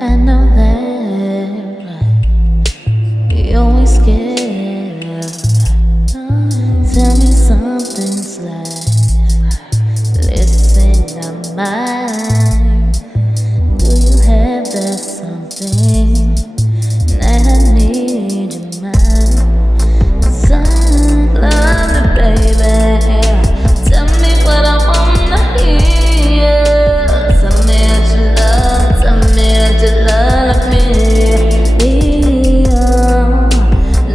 I know that you're always scared. Tell me something's like, listen, I might. Do you have that something that I need in mind? Son, love me, baby. Tell me what I wanna hear. Tell me that you love, tell me that you love me.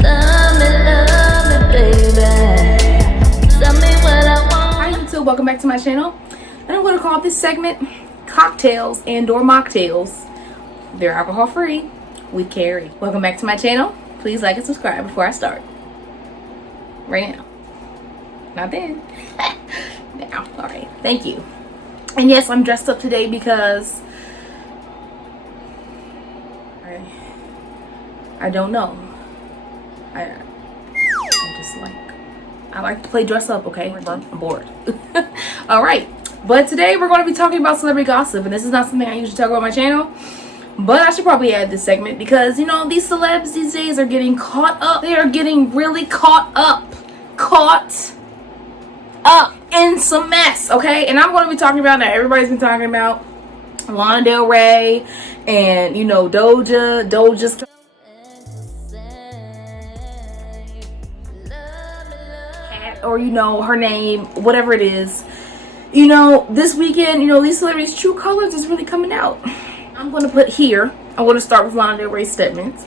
Love me, baby. Tell me what I want. Hi YouTube, welcome back to my channel. And I'm going to call this segment Cocktails and/or Mocktails. They're alcohol free with Kariii. Welcome back to my channel. Please like and subscribe before I start. Right now. Not then. Now. Alright. Thank you. And yes, I'm dressed up today because I don't know. I just I like to play dress up, okay? I'm bored. Alright. But today we're going to be talking about celebrity gossip. And this is not something I usually talk about on my channel. But I should probably add this segment because, you know, these celebs these days are getting caught up. They are getting really caught up. Caught up in some mess, okay? And I'm going to be talking about that. Everybody's been talking about Lana Del Rey and, you know, Doja's or, you know, her name, whatever it is. You know, this weekend, you know, these celebrities' true colors is really coming out. I'm going to put here, I'm going to start with Lana Del Rey's statements.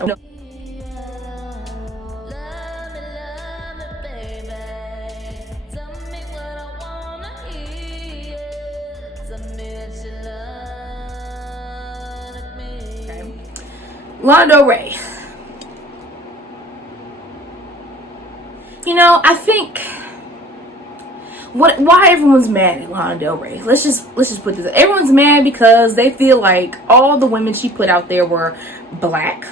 Lana Del Rey. You know, I think why everyone's mad at Lana Del Rey. Let's just put this. Everyone's mad because they feel like all the women she put out there were black,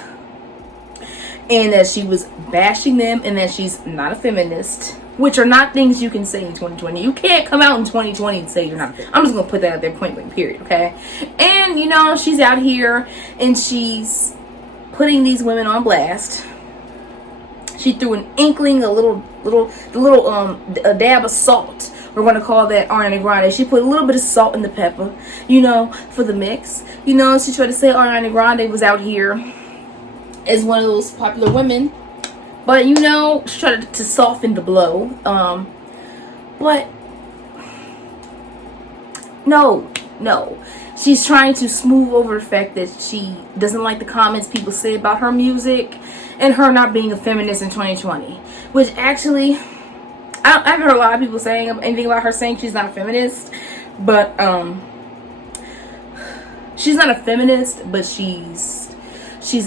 and that she was bashing them, and that she's not a feminist, which are not things you can say in 2020. You can't come out in 2020 and say you're not. I'm just gonna put that out there, point blank, period. Okay, and you know she's out here and she's putting these women on blast. She threw an inkling, a dab of salt. We're going to call that Ariana Grande. She put a little bit of salt in the pepper, you know, for the mix. You know, she tried to say Ariana Grande was out here as one of those popular women. But, you know, she tried to soften the blow. But, no. She's trying to smooth over the fact that she doesn't like the comments people say about her music and her not being a feminist in 2020. Which actually, I haven't heard a lot of people saying anything about her saying she's not a feminist. But, she's not a feminist, but she's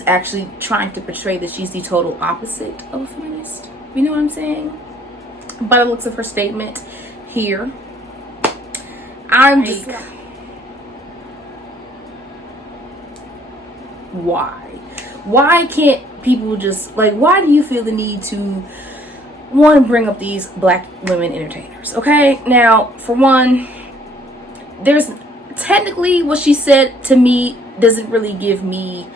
actually trying to portray that she's the total opposite of a feminist. You know what I'm saying? By the looks of her statement here, I'm just... Why can't people just, like, why do you feel the need to want to bring up these black women entertainers? Okay, now for one, there's technically what she said to me doesn't really give me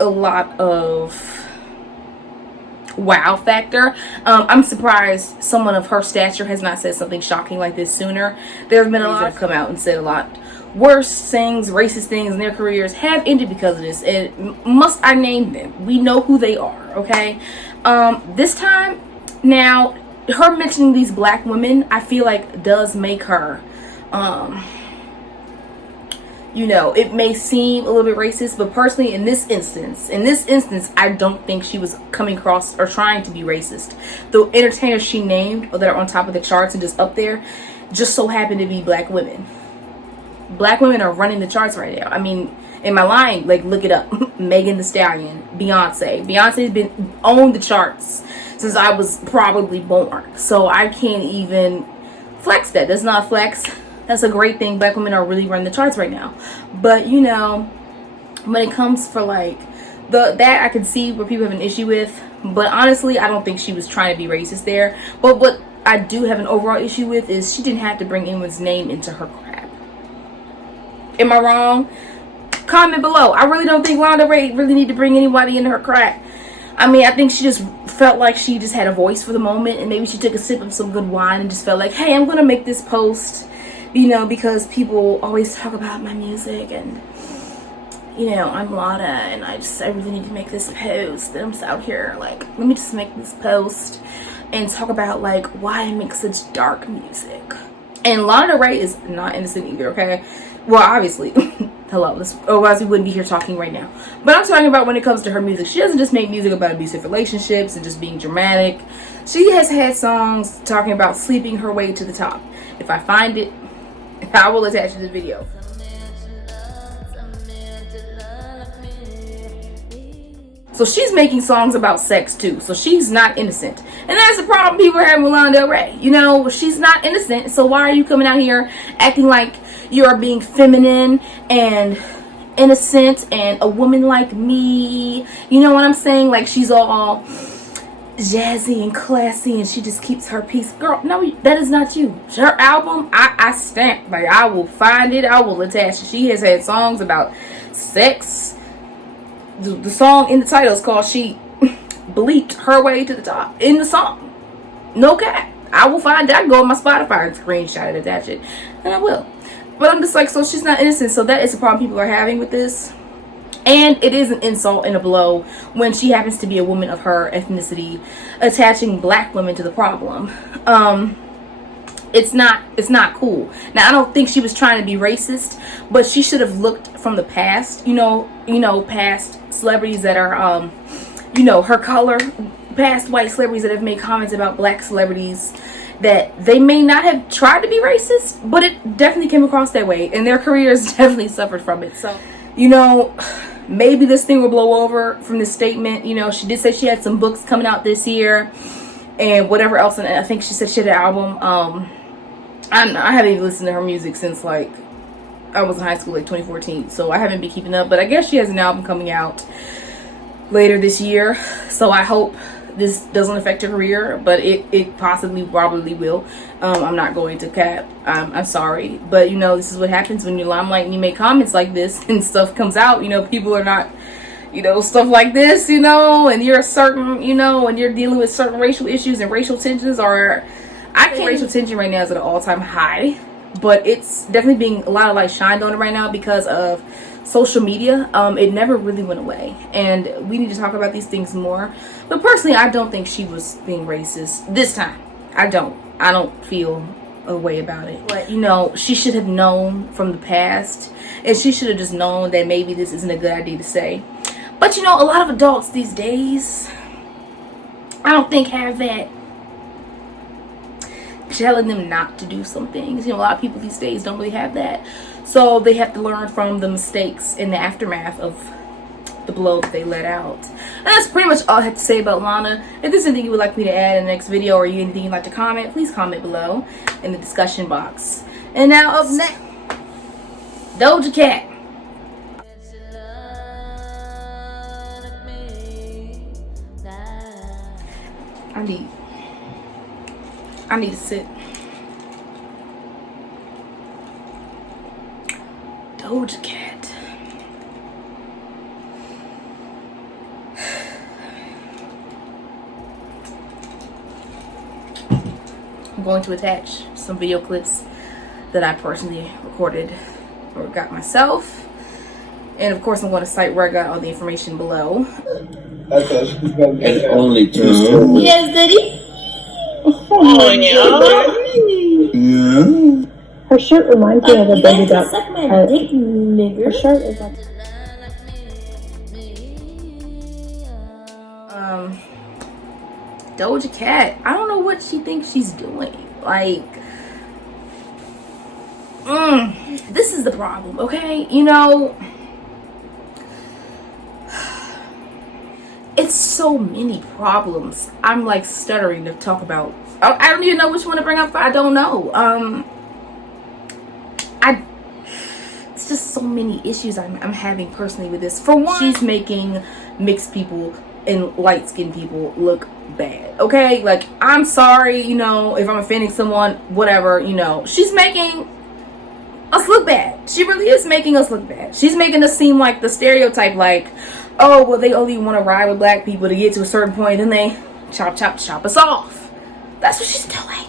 a lot of wow factor. I'm surprised someone of her stature has not said something shocking like this sooner. There's been a lot that have come out and said a lot worse things, racist things in their careers have ended because of this, and must I name them? We know who they are, okay? This time, now, her mentioning these black women, I feel like does make her, you know, it may seem a little bit racist, but personally, in this instance, I don't think she was coming across or trying to be racist. The entertainers she named that are on top of the charts and just up there just so happen to be black women. Black women are running the charts right now. I mean, in my line, like, look it up. Megan Thee Stallion, Beyonce. Beyonce's been on the charts since I was probably born. So I can't even flex that. That's not flex. That's a great thing. Black women are really running the charts right now. But, you know, when it comes for, like, that I can see where people have an issue with. But honestly, I don't think she was trying to be racist there. But what I do have an overall issue with is she didn't have to bring anyone's name into her crap. Am I wrong? Comment below. I really don't think Lana Del Rey really need to bring anybody into her crack. I mean, I think she just felt like she just had a voice for the moment, and maybe she took a sip of some good wine and just felt like, hey, I'm gonna make this post, you know, because people always talk about my music, and you know, I'm Lana, and I really need to make this post. And I'm out here like, let me just make this post and talk about like why I make such dark music. And Lana Del Rey is not innocent either, okay? Well, obviously, hello, otherwise we wouldn't be here talking right now. But I'm talking about when it comes to her music. She doesn't just make music about abusive relationships and just being dramatic. She has had songs talking about sleeping her way to the top. If I find it, I will attach it to the video. So she's making songs about sex too. So she's not innocent. And that's the problem people are having with Lana Del Rey. You know, she's not innocent. So why are you coming out here acting like you're being feminine and innocent and a woman like me? You know what I'm saying? Like she's all jazzy and classy and she just keeps her peace. Girl, no, that is not you. Her album, I stamp. Like I will find it. I will attach it. She has had songs about sex. The song in the title is called She Bleeped Her Way to the Top in the song. No cap. I will find that. Go on my Spotify and screenshot it, attach it, and I will. But I'm just like, so she's not innocent. So that is the problem people are having with this. And it is an insult and a blow when she happens to be a woman of her ethnicity attaching black women to the problem. It's not cool. Now I don't think she was trying to be racist, but she should have looked from the past, you know, past celebrities that are you know, her color, past white celebrities that have made comments about black celebrities that they may not have tried to be racist, but it definitely came across that way and their careers definitely suffered from it. So, you know, maybe this thing will blow over from this statement. You know, she did say she had some books coming out this year and whatever else, and I think she said she had an album. I haven't even listened to her music since like I was in high school, like 2014, so I haven't been keeping up, but I guess she has an album coming out later this year, so I hope this doesn't affect her career, but it probably will. I'm not going to cap. I'm sorry, but you know, this is what happens when you're limelight and you make comments like this and stuff comes out. You know, people are not, you know, stuff like this, you know, and you're a certain, you know, and you're dealing with certain racial issues and racial tensions are, I think racial tension right now is at an all-time high, but it's definitely being a lot of light shined on it right now because of social media. It never really went away, and we need to talk about these things more. But personally, I don't think she was being racist this time. I don't feel a way about it. But you know, she should have known from the past, and she should have just known that maybe this isn't a good idea to say. But you know, a lot of adults these days, I don't think have that telling them not to do some things. You know, a lot of people these days don't really have that, so they have to learn from the mistakes in the aftermath of the blow that they let out. And that's pretty much all I have to say about Lana. If there's anything you would like me to add in the next video, or anything you'd like to comment, please comment below in the discussion box. And now up next, Doja Cat. I need to sit. Doja Cat. I'm going to attach some video clips that I personally recorded or got myself. And of course I'm going to cite where I got all the information below. And only two. Yes, Daddy. Oh, yeah. Her shirt reminds me of a baby duck. Suck my dick, nigga. Her shirt is like... Doja Cat, I don't know what she thinks she's doing. Like, this is the problem, okay? You know, it's so many problems. I'm like stuttering to talk about. I don't even know which one to bring up. I don't know. It's just so many issues I'm having personally with this. For one, she's making mixed people and light-skinned people look bad, okay? Like, I'm sorry, you know, if I'm offending someone, whatever, you know. She's making us look bad. She really is making us look bad. She's making us seem like the stereotype, like, oh, well, they only want to ride with black people to get to a certain point, and then they chop us off. That's what she's doing.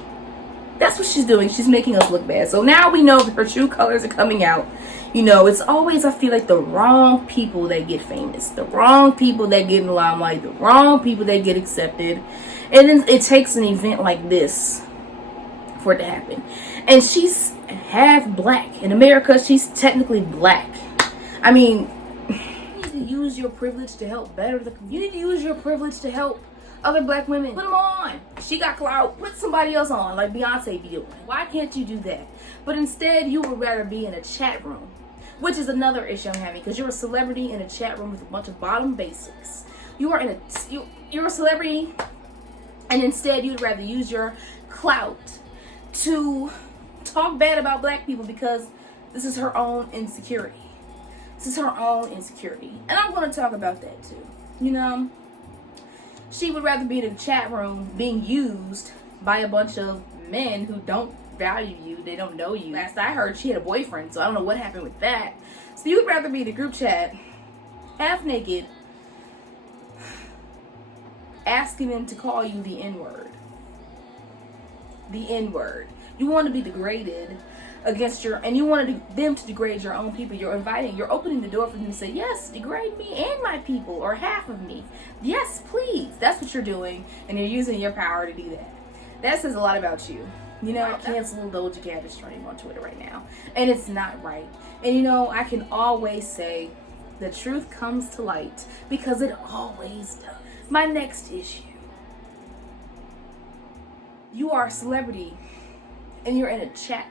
That's what she's doing. She's making us look bad. So now we know that her true colors are coming out. You know, it's always, I feel like, the wrong people that get famous. The wrong people that get in the limelight. The wrong people that get accepted. And then it takes an event like this for it to happen. And she's half black. In America, she's technically black. I mean, you need to use your privilege to help better the community. You need to use your privilege to help other black women. Put them on. She got clout. Put somebody else on, like Beyonce be doing. Why can't you do that? But instead, you would rather be in a chat room, which is another issue I'm having, because you're a celebrity in a chat room with a bunch of bottom basics. You're a celebrity, and instead you'd rather use your clout to talk bad about black people, because this is her own insecurity. This is her own insecurity, and I'm going to talk about that too. You know, she would rather be in a chat room being used by a bunch of men who don't value you. They don't know you. Last I heard, she had a boyfriend, so I don't know what happened with that. So you would rather be in a group chat, half naked, asking them to call you the N-word. The N-word. You want to be degraded against and you wanted them to degrade your own people. You're opening the door for them to say, yes, degrade me and my people, or half of me. Yes, please. That's what you're doing, and you're using your power to do that. That says a lot about you. You know, cancel Doja Cat is trending on Twitter right now, and it's not right. And you know, I can always say the truth comes to light, because it always does. My next issue. You are a celebrity, and you're in a chat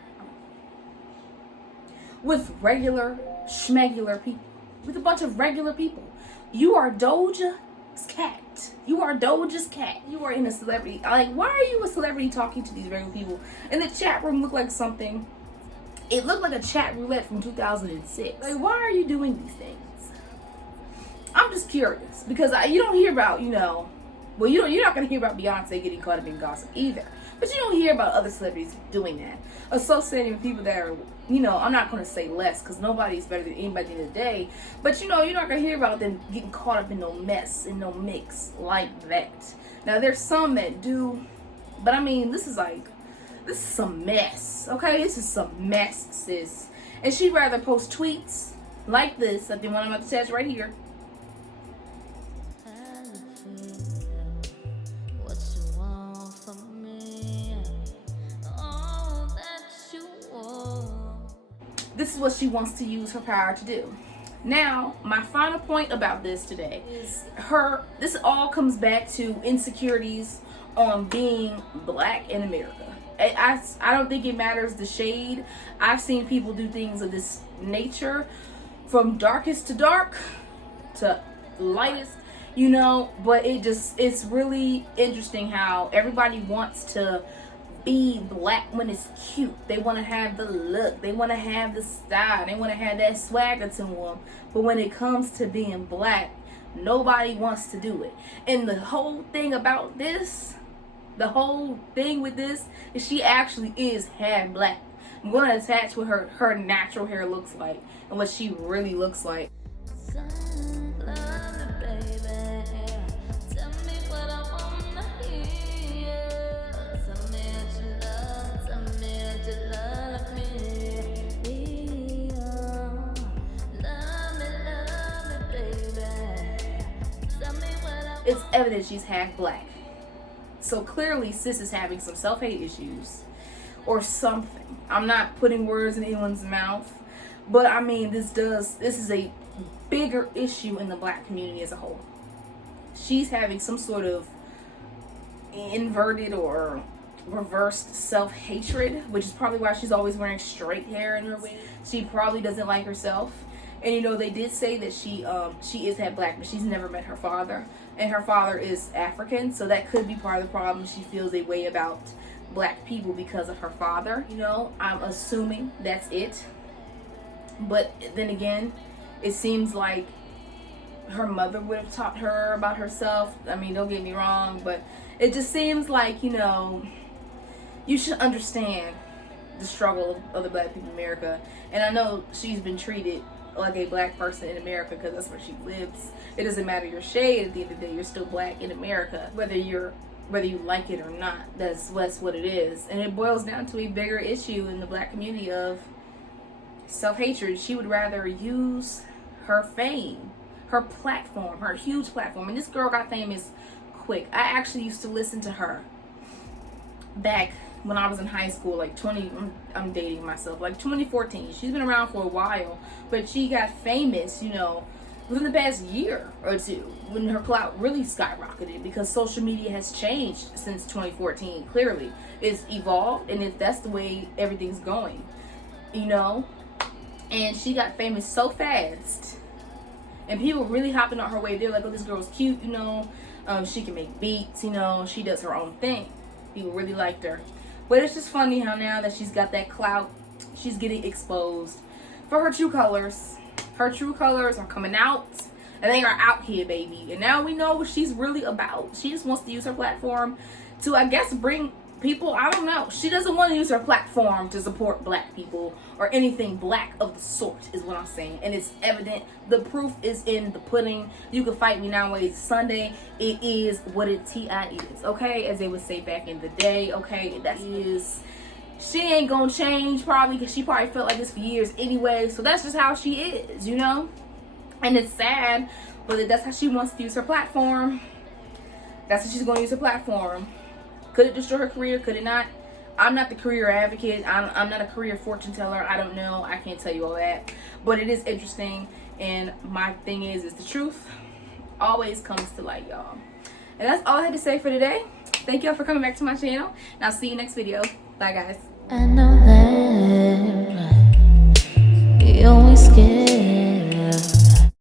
with regular, schmegular people, with a bunch of regular people. You are Doja's cat. You are Doja's cat. You are in a celebrity. Like, why are you a celebrity talking to these regular people? And the chat room looked like something. It looked like a chat roulette from 2006. Like, why are you doing these things? I'm just curious, because you don't hear about, you know, well, you're not going to hear about Beyonce getting caught up in gossip either. But you don't hear about other celebrities doing that. Associating with people that are, you know, I'm not going to say less, because nobody's better than anybody at the end of the day. But, you know, you're not going to hear about them getting caught up in no mess, in no mix like that. Now, there's some that do. But, I mean, this is some mess. Okay? This is some mess, sis. And she'd rather post tweets like this, like the one I'm about to test right here. This is what she wants to use her power to do. Now, my final point about this today is this all comes back to insecurities on being black in America. I don't think it matters the shade. I've seen people do things of this nature, from darkest to dark to lightest, you know, but it's really interesting how everybody wants to be black when it's cute. They want to have the look, they want to have the style, they want to have that swagger to them. But when it comes to being black, nobody wants to do it. And the whole thing about this, the whole thing with this, is she actually is half black. I'm going to attach what her natural hair looks like and what she really looks like. It's evident she's half black. So clearly sis is having some self-hate issues or something. I'm not putting words in anyone's mouth, but I mean, this is a bigger issue in the black community as a whole. She's having some sort of inverted or reversed self-hatred, which is probably why she's always wearing straight hair in her wig. She probably doesn't like herself. And you know, they did say that she is half black, but she's never met her father, and her father is African, so that could be part of the problem. She feels a way about black people because of her father. You know, I'm assuming that's it. But then again, it seems like her mother would have taught her about herself. I mean, don't get me wrong, but it just seems like, you know, you should understand the struggle of the black people in America. And I know she's been treated like a black person in America because that's where she lives. It doesn't matter your shade. At the end of the day, you're still black in America, whether you like it or not. That's what it is. And it boils down to a bigger issue in the black community of self-hatred. She would rather use her fame, her platform, her huge platform. And this girl got famous quick. I actually used to listen to her back when I was in high school, like I'm dating myself, like 2014. She's been around for a while, but she got famous, you know, within the past year or two when her clout really skyrocketed, because social media has changed since 2014. Clearly, it's evolved, and that's the way everything's going, you know. And she got famous so fast, and people really hopping on her way. They're like, oh, this girl's cute, you know, she can make beats, you know, she does her own thing. People really liked her. But it's just funny how now that she's got that clout, she's getting exposed for her true colors. Her true colors are coming out, and they are out here, baby. And now we know what she's really about. She just wants to use her platform to, I guess, bring people, I don't know. She doesn't want to use her platform to support black people or anything black of the sort, is what I'm saying. And it's evident. The proof is in the pudding. You can fight me now. It's Sunday. It is what it T.I. is, okay? As they would say back in the day, okay? That is... She ain't gonna change probably, because she probably felt like this for years anyway. So that's just how she is, you know? And it's sad, but that's how she wants to use her platform. That's how she's gonna use her platform. Could it destroy her career? Could it not? I'm not the career advocate. I'm not a career fortune teller. I don't know. I can't tell you all that. But it is interesting. And my thing is the truth always comes to light, y'all. And that's all I had to say for today. Thank y'all for coming back to my channel. And I'll see you next video. Bye, guys. I know that you're always scared.